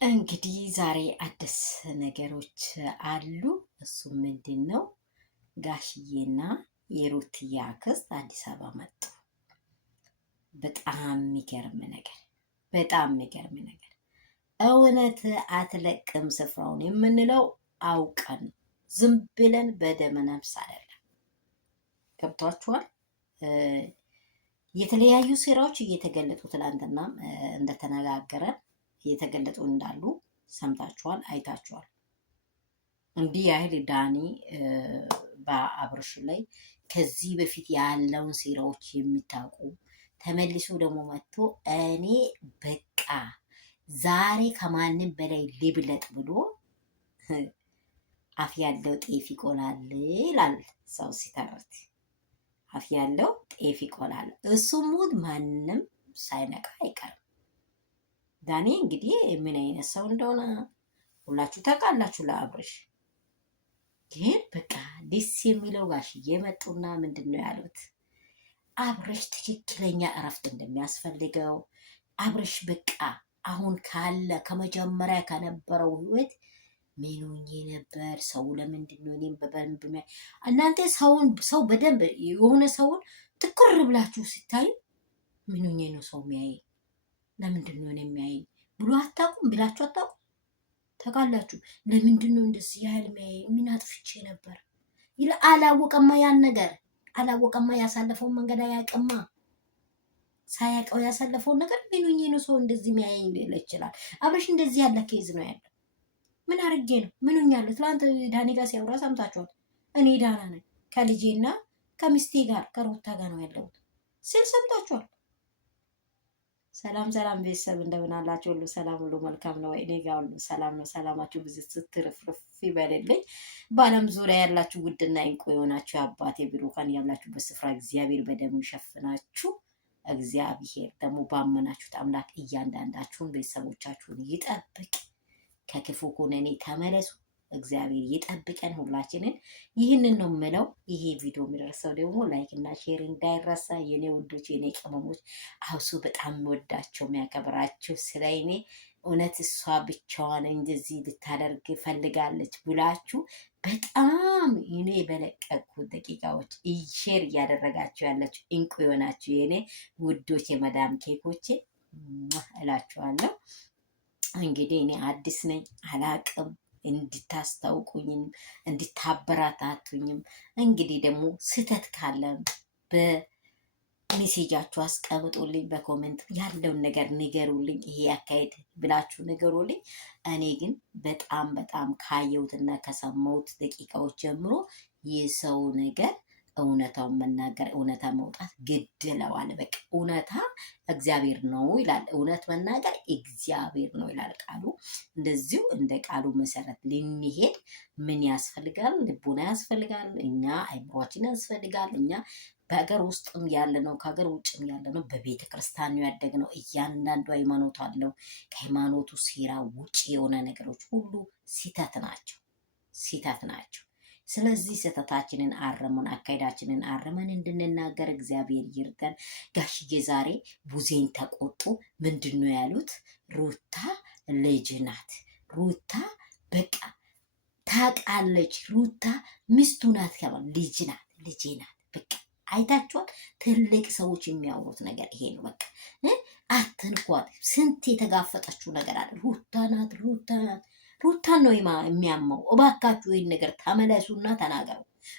እንግዲህ ዛሬ አዲስ ነገሮች አሉ። እሱ ምንድነው? ጋሽዬና የሩትዬ አክስት አዲስ አበባ መጡ። በጣም የሚገርም ነገር፣ በጣም የሚገርም ነገር። እውነት አትለቅም ስፍራውን የምንለው አውቀን ዝም ብለን በደመ ነፍስ አይደለም። ገብቷችኋል? የተለያዩ ሴራዎች እየተገለጡ ትላንትና እንደተነጋገረን እየተገለጡ እንዳሉ ሰምታችኋል፣ አይታችኋል። እንዲህ ያህል ዳኒ በአብርሽ ላይ ከዚህ በፊት ያለውን ሴራዎች የሚታውቁ ተመልሶ ደግሞ መጥቶ እኔ በቃ ዛሬ ከማንም በላይ ልብለጥ ብሎ አፍ ያለው ጤፍ ይቆላል ይላል ሰው ሲተርት። አፍ ያለው ጤፍ ይቆላል። እሱ ሙድ ማንም ሳይነቃ አይቀርም። ዳኒ እንግዲህ ምን አይነት ሰው እንደሆነ ሁላችሁ ታውቃላችሁ። ለአብርሽ ግን በቃ ደስ የሚለው ጋሽዬ መጡና ምንድን ነው ያሉት? አብርሽ ትክክለኛ እረፍት እንደሚያስፈልገው አብርሽ በቃ አሁን ካለ ከመጀመሪያ ከነበረው ህይወት ምን ሆኜ ነበር? ሰው ለምንድን ነው እኔም በደንብ እናንተ ሰው በደንብ የሆነ ሰውን ትኩር ብላችሁ ሲታዩ ምን ሆኜ ነው ሰው የሚያይ ለምንድን ነው የሚያይ ብሎ አታውቁም? ብላችሁ አታውቁም? ታውቃላችሁ። ለምንድን ነው እንደዚህ ያህል የሚያይ? ምን አጥፍቼ ነበር ይል አላወቀማ። ያን ነገር አላወቀማ። ያሳለፈውን መንገድ አያውቅማ። ሳያውቀው ያሳለፈውን ነገር ምን ሆኜ ነው ሰው እንደዚህ የሚያይ ሊል ይችላል። አብርሽ እንደዚህ ያለ ኬዝ ነው ያለው። ምን አድርጌ ነው? ምን ሆኛለሁ? ትላንት ዳኒ ጋር ሲያወራ ሰምታችኋል። እኔ ዳና ነኝ ከልጄና ከሚስቴ ጋር ከሩታ ጋር ነው ያለሁት ሲል ሰምታችኋል። ሰላም ሰላም ቤተሰብ እንደምን አላችሁ? ሁሉ ሰላም፣ ሁሉ መልካም ነው። እኔ ጋር ሁሉ ሰላም ነው። ሰላማችሁ ብዙ ስትርፍርፍ ይበልልኝ። በዓለም ዙሪያ ያላችሁ ውድና እንቁ የሆናችሁ የአባቴ ብሩካን ያላችሁበት ስፍራ እግዚአብሔር በደሙ ይሸፍናችሁ። እግዚአብሔር ደግሞ ባመናችሁት አምላክ እያንዳንዳችሁን ቤተሰቦቻችሁን ይጠብቅ። ከክፉ ኩነኔ ተመለሱ። እግዚአብሔር ይጠብቀን ሁላችንን። ይህንን ነው የምለው። ይሄ ቪዲዮ የሚደርሰው ደግሞ ላይክ እና ሼር እንዳይረሳ። የኔ ውዶች፣ የኔ ቅመሞች፣ አብሶ በጣም ወዳቸው የሚያከብራቸው ስለ እኔ እውነት እሷ ብቻዋን እንደዚህ ልታደርግ ፈልጋለች ብላችሁ በጣም እኔ በለቀቁ ደቂቃዎች ሼር እያደረጋችሁ ያላችሁ እንቁ የሆናችሁ የኔ ውዶች የመዳም ኬኮቼ እላችኋለሁ። እንግዲህ እኔ አዲስ ነኝ አላቅም፣ እንድታስታውቁኝም እንድታበረታቱኝም እንግዲህ ደግሞ ስህተት ካለም በሜሴጃችሁ አስቀምጡልኝ፣ በኮሜንት ያለውን ነገር ንገሩልኝ። ይሄ አካሄድ ብላችሁ ንገሩልኝ። እኔ ግን በጣም በጣም ካየሁትና ከሰማሁት ደቂቃዎች ጀምሮ የሰው ነገር እውነታውን መናገር እውነታ መውጣት ግድ ለዋል። በቃ እውነታ እግዚአብሔር ነው ይላል። እውነት መናገር እግዚአብሔር ነው ይላል ቃሉ። እንደዚሁ እንደ ቃሉ መሰረት ልንሄድ ምን ያስፈልጋል? ልቦና ያስፈልጋል። እኛ አይምሯችን ያስፈልጋል። እኛ በሀገር ውስጥም ያለ ነው፣ ከሀገር ውጭም ያለ ነው፣ በቤተ ክርስቲያን ነው ያደግነው። እያንዳንዱ ሃይማኖት አለው። ከሃይማኖቱ ሴራ ውጭ የሆነ ነገሮች ሁሉ ሲተት ናቸው፣ ሲተት ናቸው። ስለዚህ ስህተታችንን አረመን፣ አካሄዳችንን አረመን እንድንናገር እግዚአብሔር ይርዳን። ጋሽዬ ዛሬ ቡዜን ተቆጡ። ምንድን ነው ያሉት? ሩታ ልጅ ናት፣ ሩታ በቃ ታውቃለች፣ ሩታ ሚስቱ ናት፣ ልጅ ናት፣ ልጄ ናት። በቃ አይታችኋል። ትልቅ ሰዎች የሚያወሩት ነገር ይሄ ነው። በቃ አትንኳት። ስንት የተጋፈጠችው ነገር አለ። ሩታ ናት፣ ሩታ ናት። ሩታን ነው የሚያመው። እባካችሁ ይህን ነገር ተመለሱና ተናገሩ።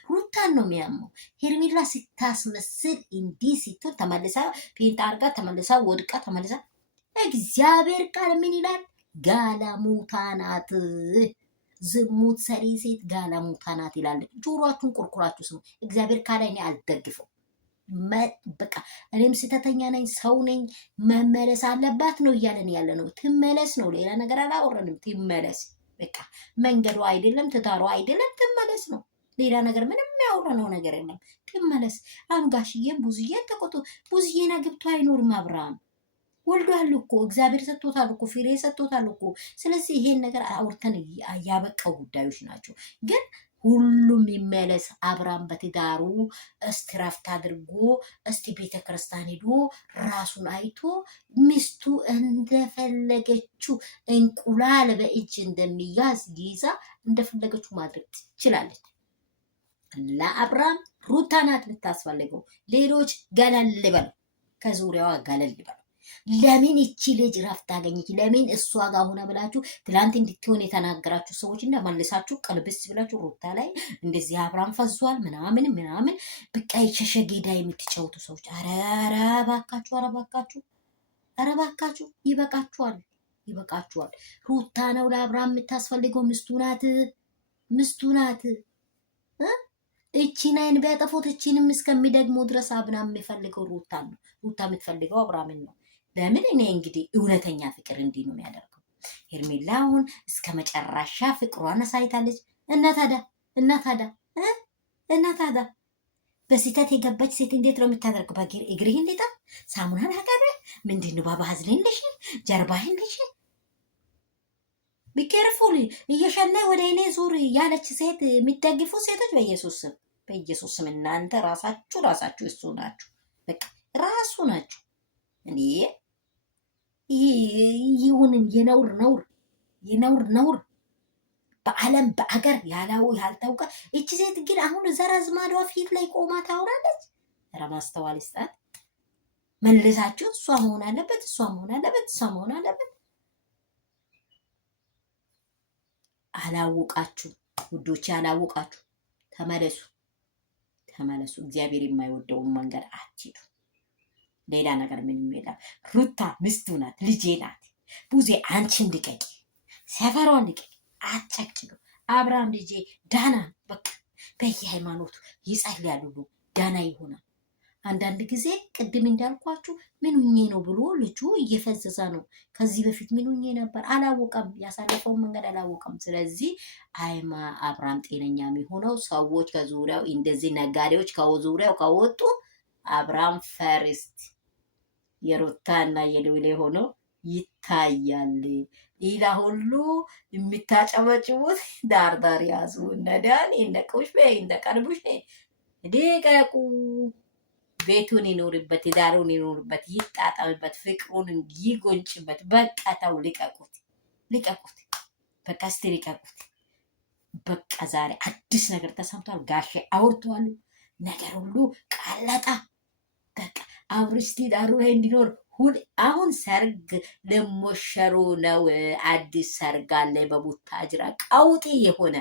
ሩታን ነው የሚያመው። ሄርሜላ ስታስመስል እንዲህ ስትል ተመልሳ ፔንት አርጋ ተመልሳ ወድቃ ተመልሳ እግዚአብሔር ቃል ምን ይላል? ጋለሞታ ናት፣ ዝሙት ሰሪ ሴት ጋለሞታ ናት ይላል። ጆሮአችሁን ቁርቁራችሁ ስሙ። እግዚአብሔር ቃል እኔ አልደግፈው። በቃ እኔም ስህተተኛ ነኝ፣ ሰው ነኝ፣ መመለስ አለባት ነው እያለን ያለ ነው። ትመለስ ነው፣ ሌላ ነገር አላወረንም። ትመለስ በቃ መንገዱ አይደለም፣ ትዳሩ አይደለም፣ ትመለስ ነው። ሌላ ነገር ምንም ያወራነው ነገር የለም። ትመለስ። አሁን ጋሽዬም ቡዝዬን ተቆጡ። ቡዝዬን አግብቶ አይኖርም። አብርሃም ወልዷል እኮ፣ እግዚአብሔር ሰጥቶታል እኮ፣ ፍሬ ሰጥቶታል እኮ። ስለዚህ ይሄን ነገር አውርተን ያበቃው ጉዳዮች ናቸው። ግን ሁሉም ይመለስ። አብርሃም በትዳሩ እስቲ ረፍት አድርጎ እስቲ ቤተክርስቲያን ሄዶ ራሱን አይቶ ሚስቱ እንደፈለገችው እንቁላል በእጅ እንደሚያዝ ይዛ እንደፈለገችው ማድረግ ትችላለች። ለአብርሃም ሩታ ናት የምታስፈልገው። ሌሎች ገለል በሉ፣ ከዙሪያዋ ገለል በሉ። ለምን እቺ ልጅ ረፍት አገኘች? ለምን እሷ ጋር ሆነ ብላችሁ ትላንት እንድትሆን የተናገራችሁ ሰዎች እንደመልሳችሁ ቀልብስ ብላችሁ ሩታ ላይ እንደዚህ አብርሃም ፈዟል ምናምን ምናምን በቃ የሸሸ ጌዳ የምትጫወቱ ሰዎች ኧረ እባካችሁ፣ ኧረ እባካችሁ፣ ኧረ እባካችሁ ይበቃችኋል፣ ይበቃችኋል። ሩታ ነው ለአብርሃም የምታስፈልገው፣ ምስቱ ናት፣ ምስቱ ናት። እቺን አይን ቢያጠፉት እቺንም እስከሚደግሙ ድረስ አብርሃም የሚፈልገው ሩታ ነው። ሩታ የምትፈልገው አብርሃምን ነው። ለምን እኔ እንግዲህ እውነተኛ ፍቅር እንዲህ ነው የሚያደርገው። ሄርሜላ አሁን እስከ መጨረሻ ፍቅሯን አሳይታለች። እና ታዲያ በስህተት የገባች ሴት እንዴት ነው የምታደርገው? እግርህ እንዴታ ሳሙናን አቀረ ምንድን ነው ባባዝልን ልሽ ጀርባህን ልሽ ቢኬርፉል እየሸና ወደ እኔ ዙር ያለች ሴት የሚደግፉ ሴቶች በኢየሱስ ስም እናንተ ራሳችሁ እሱ ናችሁ። በቃ ራሱ ናችሁ። እኔ ይሁንን የነውር ነውር በዓለም በአገር ያልታውቀ እቺ ሴት ግን አሁን ዘራዝማዷ ፊት ላይ ቆማ ታውራለች። ኧረ ማስተዋል ይስጣት። መልሳችሁ እሷ መሆን አለበት፣ እሷ መሆን አለበት፣ እሷ መሆን አለበት። አላወቃችሁ ውዶቼ፣ አላወቃችሁ። ተመለሱ። እግዚአብሔር የማይወደውን መንገድ አትሄዱ። ሌላ ነገር ምንም የለም። ሩታ ሚስቱ ናት፣ ልጄ ናት። ቡዜ አንቺን ልቀቂ፣ ሰፈሯን ልቀቂ፣ አትጨቅጭቁ። አብርሃም ልጄ ዳና በቃ በየሃይማኖቱ ይጸልያሉ፣ ዳና ይሆናል። አንዳንድ ጊዜ ቅድም እንዳልኳችሁ ምን ሁኜ ነው ብሎ ልጁ እየፈዘዘ ነው። ከዚህ በፊት ምን ሁኜ ነበር አላወቀም፣ ያሳለፈውን መንገድ አላወቀም። ስለዚህ አይማ አብርሃም ጤነኛ የሚሆነው ሰዎች ከዙሪያው እንደዚህ ነጋዴዎች ከዙሪያው ከወጡ አብርሃም ፈርስት የሩታ እና የልውሌ ሆኖ ይታያል። ሌላ ሁሉ የምታጨበጭቡት ዳርዳር ያዙ። እነ ዳኒ እነ ቁሽ እነ ቀርቡሽ ደቀቁ። ቤቱን ይኖርበት፣ ትዳሩን ይኖርበት፣ ይጣጣምበት፣ ፍቅሩን ይጎንጭበት። በቃ ተው፣ ልቀቁት። በቃ እስቲ ልቀቁት። በቃ ዛሬ አዲስ ነገር ተሰምቷል። ጋሼ አውርተዋል። ነገር ሁሉ ቀለጣ። በቃ አብርሽ ትዳሩ ላይ እንዲኖር አሁን ሰርግ ልሞሸሩ ነው። አዲስ ሰርግ አለ በቡታጅራ ቀውጢ የሆነ